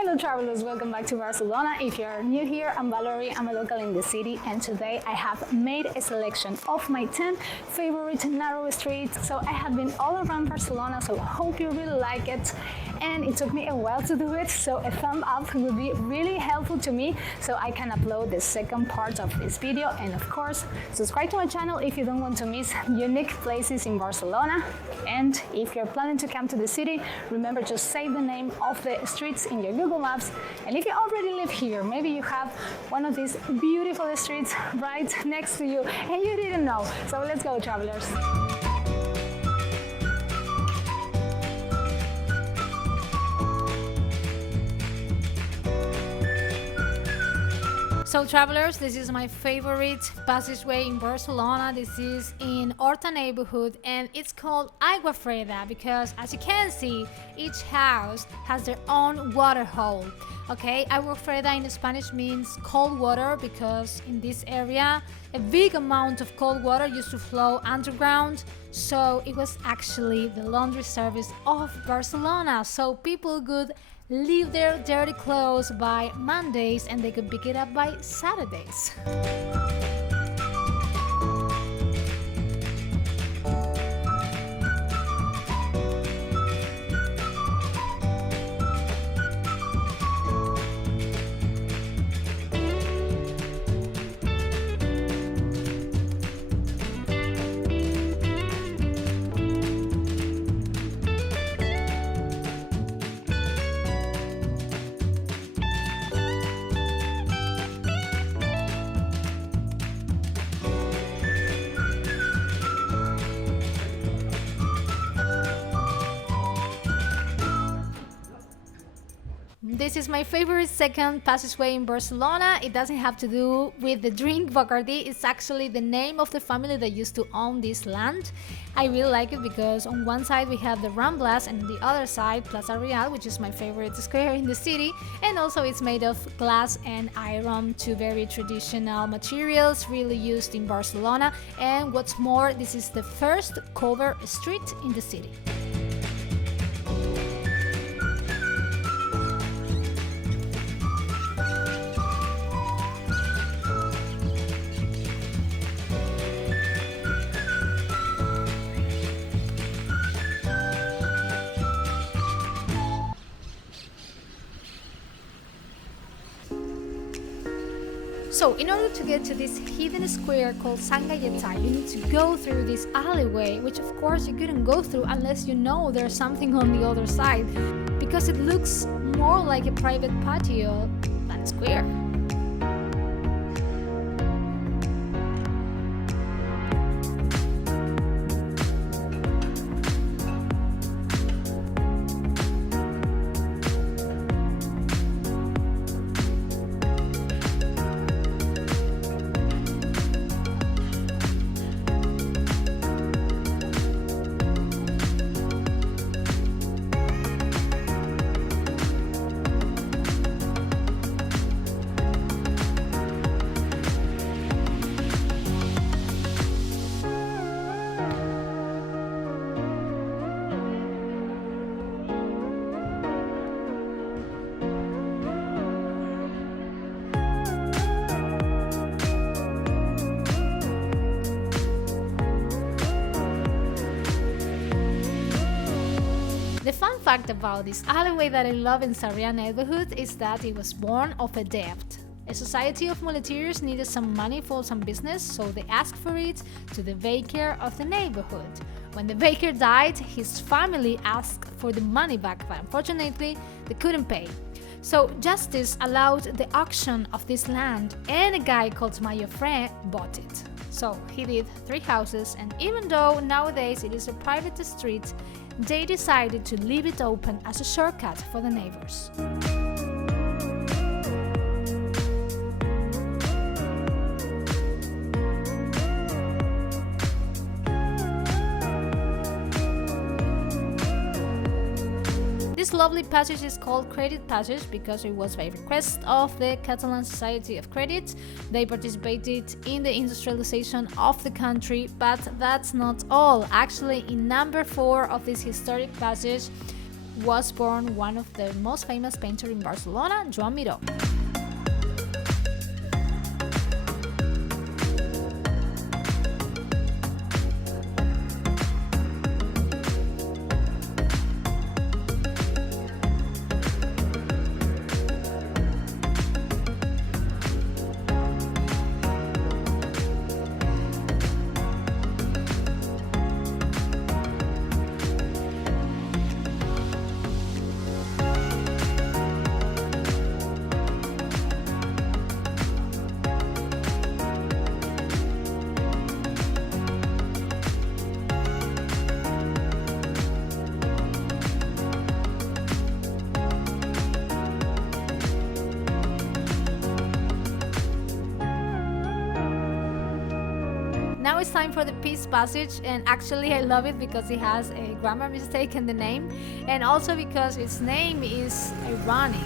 Hello travelers, welcome back to Barcelona. If you are new here, I'm Valerie, I'm a local in the city, and today I have made a selection of my 10 favorite narrow streets. So I have been all around Barcelona, so I hope you really like it. And it took me a while to do it, so a thumb up would be really helpful to me so I can upload the second part of this video. And of course, subscribe to my channel if you don't want to miss unique places in Barcelona. And if you're planning to come to the city, remember to save the name of the streets in your Google Maps. And if you already live here, maybe you have one of these beautiful streets right next to you and you didn't know. So let's go, travelers. So travelers, this is my favorite passageway in Barcelona. This is in Horta neighborhood and it's called Agua Freda because, as you can see, each house has their own water hole. Okay, Agua Freda in Spanish means cold water because in this area a big amount of cold water used to flow underground, so it was actually the laundry service of Barcelona, so people could leave their dirty clothes by Mondays and they could pick it up by Saturdays. This is my favorite second passageway in Barcelona. It doesn't have to do with the drink Bacardi. It's actually the name of the family that used to own this land. I really like it because on one side we have the Ramblas and on the other side Plaza Real, which is my favorite square in the city. And also it's made of glass and iron, two very traditional materials really used in Barcelona. And what's more, this is the first covered street in the city. So, in order to get to this hidden square called Sant Gaietà, you need to go through this alleyway, which of course you couldn't go through unless you know there's something on the other side, because it looks more like a private patio than a square. The fun fact about this alleyway that I love in Sarriá neighborhood is that it was born of a debt. A society of muleteers needed some money for some business, so they asked for it to the baker of the neighborhood. When the baker died, his family asked for the money back, but unfortunately they couldn't pay. So justice allowed the auction of this land, and a guy called Mayofre bought it. So he did 3 houses, and even though nowadays it is a private street, they decided to leave it open as a shortcut for the neighbors. This lovely passage is called Credit Passage because it was by request of the Catalan Society of Credit. They participated in the industrialization of the country, but that's not all. Actually, in number 4 of this historic passage, was born one of the most famous painters in Barcelona, Joan Miró. Now it's time for the Peace Passage, and actually I love it because it has a grammar mistake in the name, and also because its name is ironic.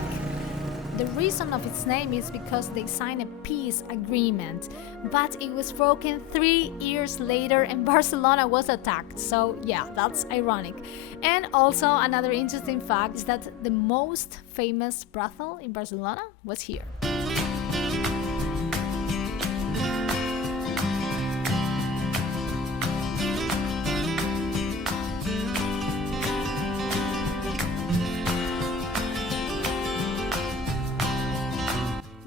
The reason of its name is because they signed a peace agreement, but it was broken 3 years later and Barcelona was attacked. So yeah, that's ironic. And also another interesting fact is that the most famous brothel in Barcelona was here.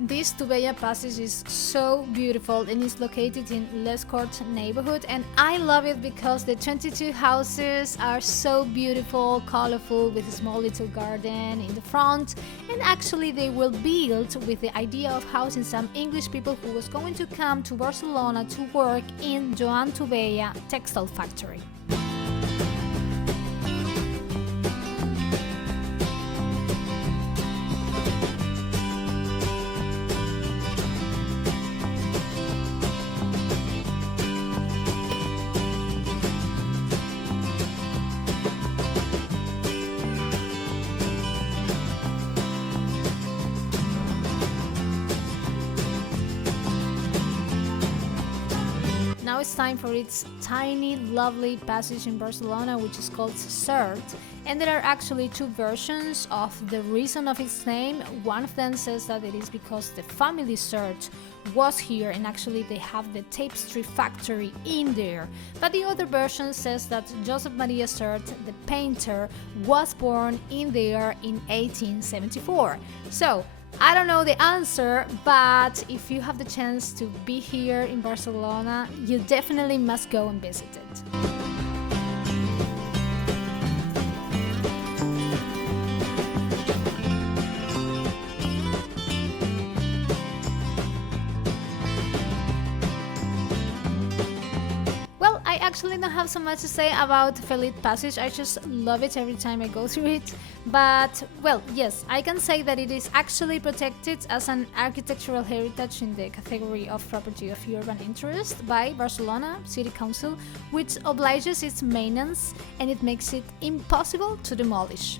This Tubella passage is so beautiful and is located in Les Corts neighborhood, and I love it because the 22 houses are so beautiful, colorful, with a small little garden in the front, and actually they were built with the idea of housing some English people who was going to come to Barcelona to work in Joan Tubella textile factory. Now it's time for its tiny, lovely passage in Barcelona, which is called Cert, and there are actually two versions of the reason of its name. One of them says that it is because the family Cert was here, and actually they have the tapestry factory in there. But the other version says that Josep Maria Cert, the painter, was born in there in 1874. So I don't know the answer, but if you have the chance to be here in Barcelona, you definitely must go and visit it. I actually don't have so much to say about Felip Passage. I just love it every time I go through it. But, well, yes, I can say that it is actually protected as an architectural heritage in the category of property of urban interest by Barcelona City Council, which obliges its maintenance and it makes it impossible to demolish.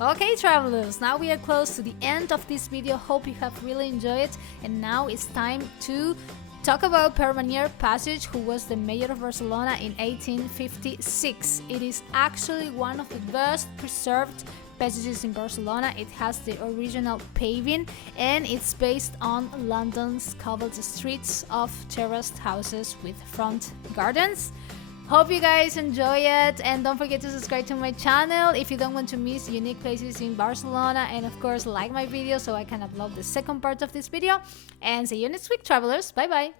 Okay, travelers, now we are close to the end of this video. Hope you have really enjoyed it, and now it's time to talk about Permanyer Passage, who was the mayor of Barcelona in 1856. It is actually one of the best preserved passages in Barcelona. It has the original paving and it's based on London's cobbled streets of terraced houses with front gardens. Hope you guys enjoy it, and don't forget to subscribe to my channel if you don't want to miss unique places in Barcelona, and of course like my video so I can upload the second part of this video. And see you next week, travelers. Bye bye.